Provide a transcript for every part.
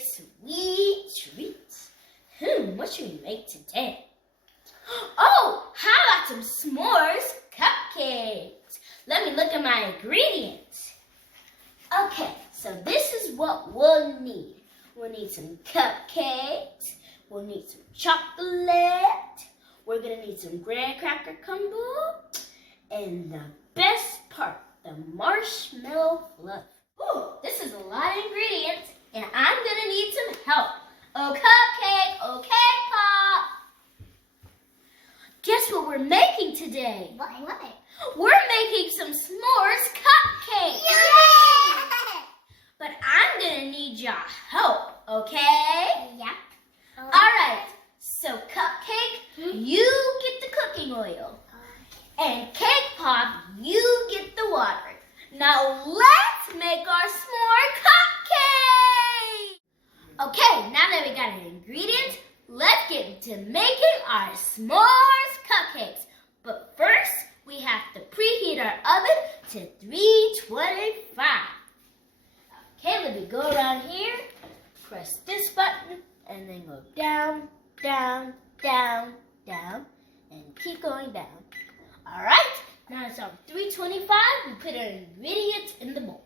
big sweet treat. What should we make today? Oh, how about some s'mores cupcakes? Let me look at my ingredients. Okay, so this is what we'll need. We'll need some cupcakes. We'll need some chocolate. We're going to need some graham cracker crumble. And the best part, the marshmallow fluff. Ooh, this is a lot of ingredients, and I'm going to need some help. Oh, cupcake, okay, Pop. Guess what we're making today? What? We're making some s'mores cupcakes. Yay! But I'm going to need your help, okay? Yep. All right, so Cupcake, you get the cooking oil. And Cake Pop, you get the water. Now let's make our s'more cupcake! Okay, now that we got our ingredients, let's get into making our s'mores cupcakes. But first, we have to preheat our oven to 325. Okay, let me go around here, press this button, and then go down, down, down, down, and keep going down. All right, now it's on 325. We put our ingredients in the bowl.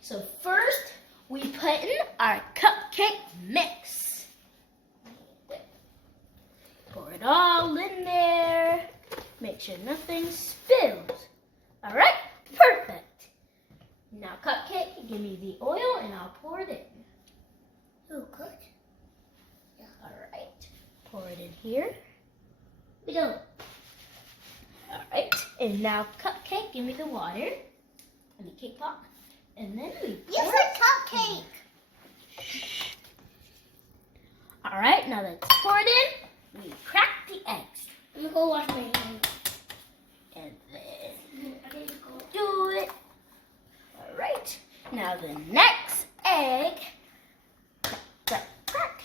So first, we put in our cupcake mix. Pour it all in there. Make sure nothing spills. All right, perfect. Now, Cupcake, give me the oil and I'll pour it in. Oh, good. Yeah. All right, pour it in here. We don't. All right, and now Cupcake, give me the water. And the Cake Pop. And then we pour You said cupcake. All right, now that's poured in. We crack the eggs. I'm gonna go wash my hands. And then do it. All right, now the next egg. Crack, crack, crack.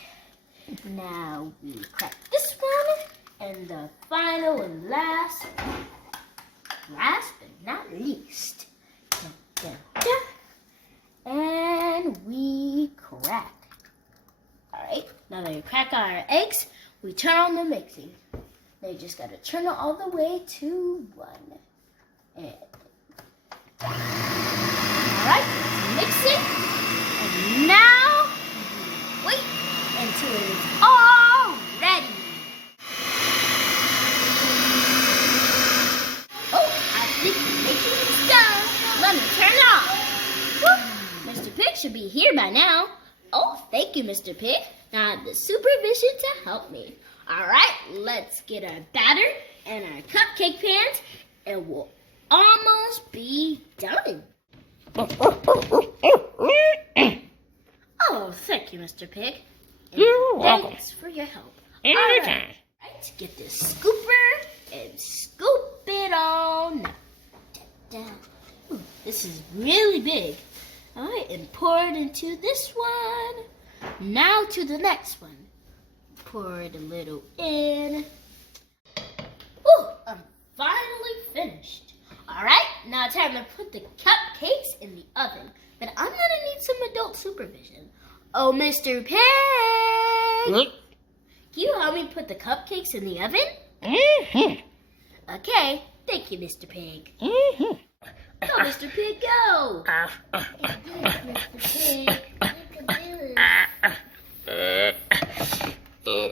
Now we crack this one. And the final and last but not least. Dun, dun, dun. And we crack. All right, now that we crack our eggs, we turn on the mixing. Now you just gotta turn it all the way to 1. And all right, mix it. And now wait until it is all ready. I think the mixing is done. Let me turn it off. Woo. Mr. Pig should be here by now. Oh, thank you, Mr. Pig. Now I have the supervision to help me. All right, let's get our batter and our cupcake pans, and we'll almost be done. Oh, thank you, Mr. Pig. And You're welcome. Thanks for your help. Anytime. All right, get this scooper and scoop it on down. Ooh, this is really big. All right, and pour it into this one. Now to the next one. Pour it a little in. Ooh, I'm finally finished. All right, now it's time to put the cupcakes in the oven. But I'm gonna need some adult supervision. Oh, Mr. Pig! Can you help me put the cupcakes in the oven? Mm-hmm. Okay, thank you, Mr. Pig. Mm-hmm. Go, Mr. Pig, go! Mr. Pig. You can do this.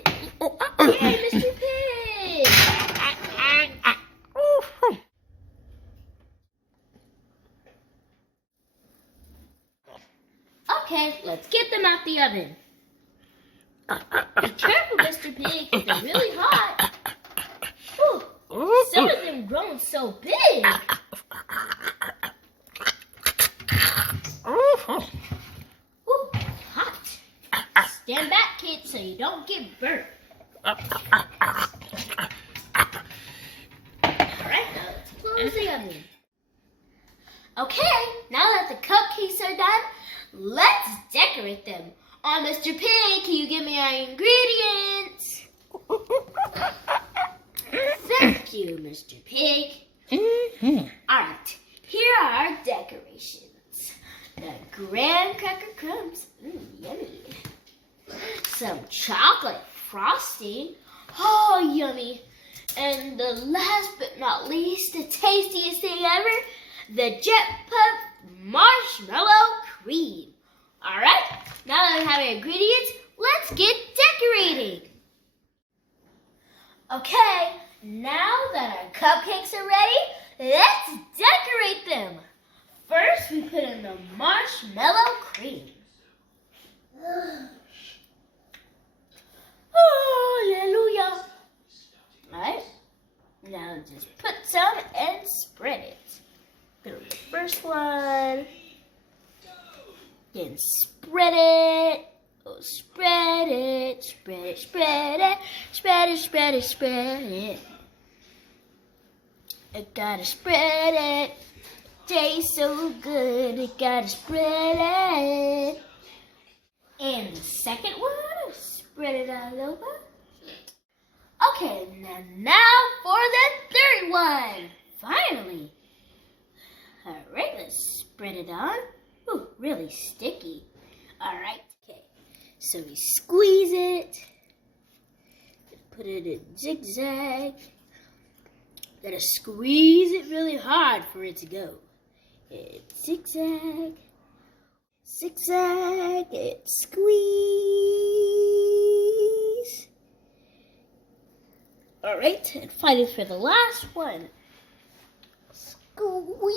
Yay, Mr. Pig! Okay, let's get them out the oven. Be careful, Mr. Pig, 'cause they're really hot. Ooh, some of them grown so big. Ooh, hot. Stand back, kids, so you don't get burnt. Alright, now let's close the oven. Okay, now that the cupcakes are done, let's decorate them. Oh, Mr. Pig, can you give me our ingredients? Thank you, Mr. Pig. Alright, here are our decorations. The graham cracker crumbs, yummy. some chocolate frosting. Oh, yummy. And the last but not least, the tastiest thing ever, the Jet Puff marshmallow cream. All right, now that we have our ingredients, let's get decorating. Okay, now that our cupcakes are ready, let's decorate them. First, we put in the marshmallow cream. Hallelujah. Alright, now just put some and spread it. Go to the first one. Then spread it. Oh, spread it, spread it, spread it, spread it, spread it, spread it. I gotta spread it. Tastes so good. I gotta spread it. And the second one, spread it all over. Okay, now for the third one. Finally. Alright, let's spread it on. Ooh, really sticky. Alright, okay. So we squeeze it. Put it in zigzag. Gotta squeeze it really hard for it to go. It's zigzag. Zigzag. It's squeeze. Alright, and finally for the last one. Squeeze.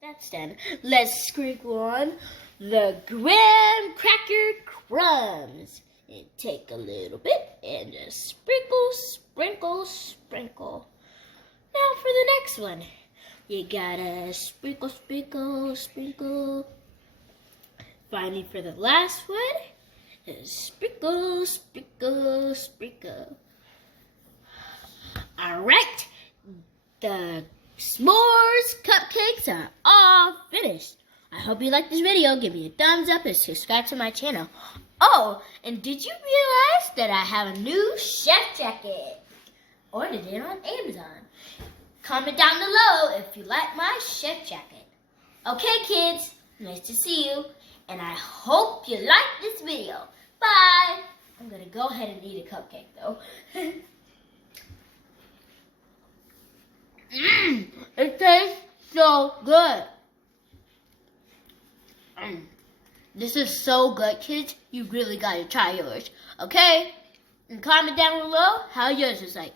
That's done. Let's sprinkle on the graham cracker crumbs. And take a little bit and just sprinkle, sprinkle, sprinkle. Now for the next one. You gotta sprinkle, sprinkle, sprinkle. Finally for the last one, sprinkle, sprinkle, sprinkle. Alright, the s'mores cupcakes are all finished. I hope you liked this video. Give me a thumbs up and subscribe to my channel. Oh, and did you realize that I have a new chef jacket? Ordered it on Amazon. Comment down below if you like my chef jacket. Okay, kids, nice to see you, and I hope you like this video. Bye. I'm gonna go ahead and eat a cupcake though. It tastes so good. This is so good, kids. You really gotta try yours, okay? And comment down below how yours is like.